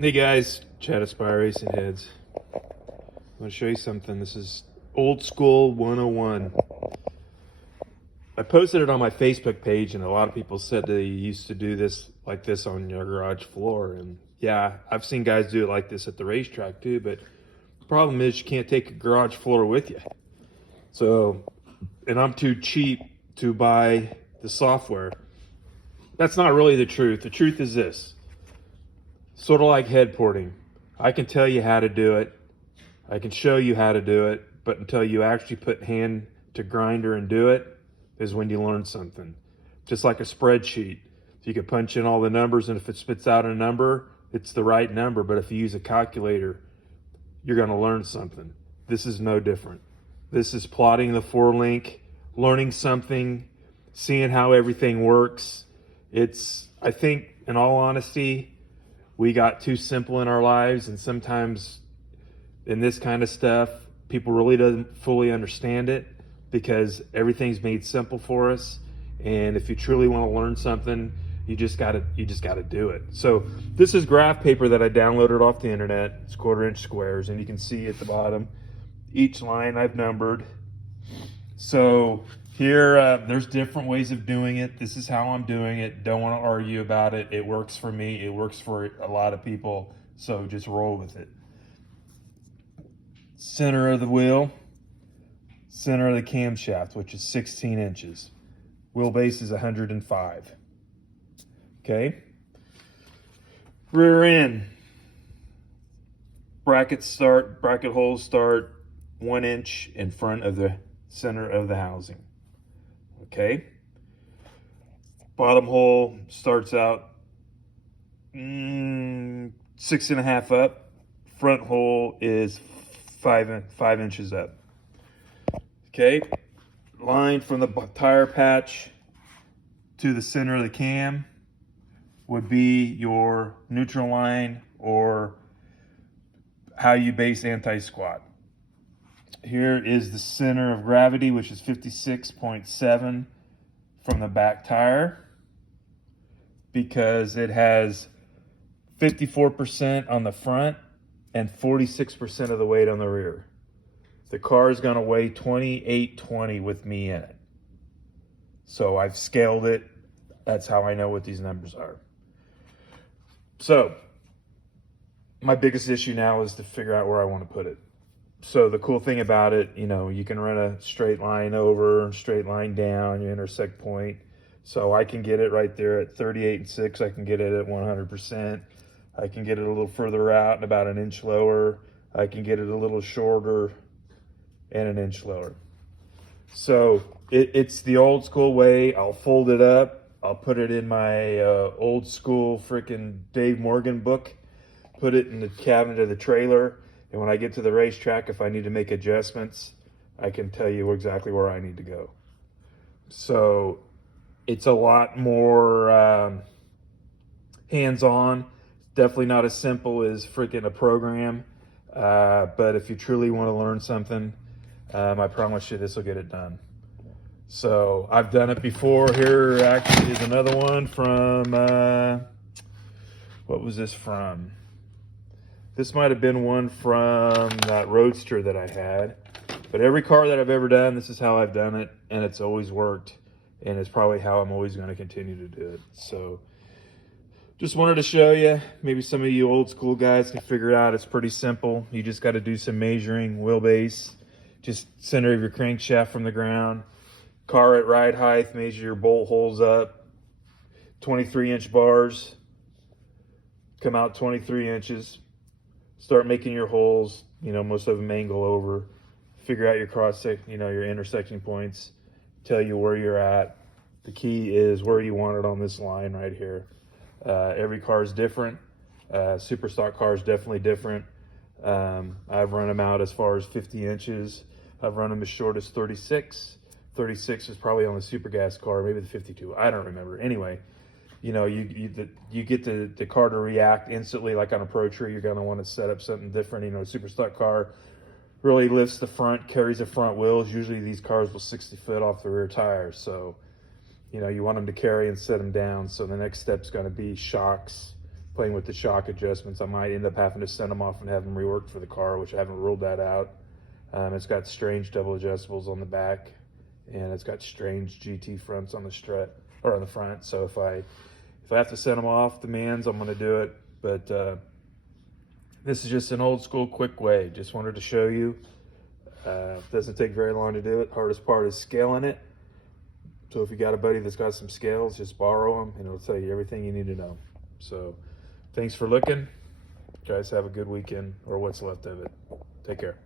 Hey guys, Chad Aspire Racing Heads. I'm going to show you something. This is Old School 101. I posted it on my Facebook page, and a lot of people said they used to do this like this on your garage floor. And yeah, I've seen guys do it like this at the racetrack too, but the problem is you can't take a garage floor with you. So, and I'm too cheap to buy the software. That's not really the truth. The truth is this. Sort of like head porting. I can tell you how to do it. I can show you how to do it, but until you actually put hand to grinder and do it is when you learn something. Just like a spreadsheet. You can punch in all the numbers, and if it spits out a number, it's the right number. But if you use a calculator, you're going to learn something. This is no different. This is plotting the four link, learning something, seeing how everything works. I think, in all honesty, we got too simple in our lives, and sometimes in this kind of stuff, people really don't fully understand it because everything's made simple for us. And if you truly want to learn something, you just gotta do it. So this is graph paper that I downloaded off the internet. It's 1/4 inch squares, and you can see at the bottom each line I've numbered. So here, there's different ways of doing it. This is how I'm doing it. Don't want to argue about it. It works for me. It works for a lot of people. So just roll with it. Center of the wheel, center of the camshaft, which is 16 inches. Wheelbase is 105. Okay. Rear end. Bracket holes start 1 inch in front of the center of the housing. Okay. Bottom hole starts out 6.5 up. Front hole is 5 inches up. Okay. Line from the tire patch to the center of the cam would be your neutral line, or how you base anti-squat. Here is the center of gravity, which is 56.7 from the back tire, because it has 54% on the front and 46% of the weight on the rear. The car is going to weigh 2820 with me in it. So I've scaled it. That's how I know what these numbers are. So my biggest issue now is to figure out where I want to put it. So the cool thing about it, you can run a straight line over, straight line down, your intersect point. So I can get it right there at 38.6. I can get it at 100%. I can get it a little further out and about 1 inch lower. I can get it a little shorter and 1 inch lower. So it's the old school way. I'll fold it up. I'll put it in my old school freaking Dave Morgan book, put it in the cabinet of the trailer. And when I get to the racetrack, if I need to make adjustments, I can tell you exactly where I need to go. So it's a lot more hands-on. Definitely not as simple as freaking a program. But if you truly want to learn something, I promise you this will get it done. So I've done it before. Here actually is another one from, what was this from? This might have been one from that Roadster that I had. But every car that I've ever done, this is how I've done it, and it's always worked. And it's probably how I'm always going to continue to do it. So just wanted to show you. Maybe some of you old school guys can figure it out. It's pretty simple. You just got to do some measuring, wheelbase, just center of your crankshaft from the ground. Car at ride height, measure your bolt holes up. 23-inch bars come out 23 inches. Start making your holes, most of them angle over. Figure out your your intersecting points. Tell you where you're at. The key is where you want it on this line right here. Every car is different. Super stock car is definitely different. I've run them out as far as 50 inches. I've run them as short as 36. 36 is probably on the super gas car, maybe the 52. I don't remember. Anyway, you get the car to react instantly. Like on a Pro Tree, you're going to want to set up something different. A super stock car really lifts the front, carries the front wheels. Usually these cars will 60 foot off the rear tires. So, you want them to carry and set them down. So the next step's going to be shocks, playing with the shock adjustments. I might end up having to send them off and have them reworked for the car, which I haven't ruled that out. It's got strange double adjustables on the back, and it's got strange GT fronts on the strut or on the front. So if I have to send them off, demands, I'm going to do it. But this is just an old school quick way. Just wanted to show you. Doesn't take very long to do it. Hardest part is scaling it. So if you got a buddy that's got some scales, just borrow them and it'll tell you everything you need to know. So thanks for looking. Guys, have a good weekend, or what's left of it. Take care.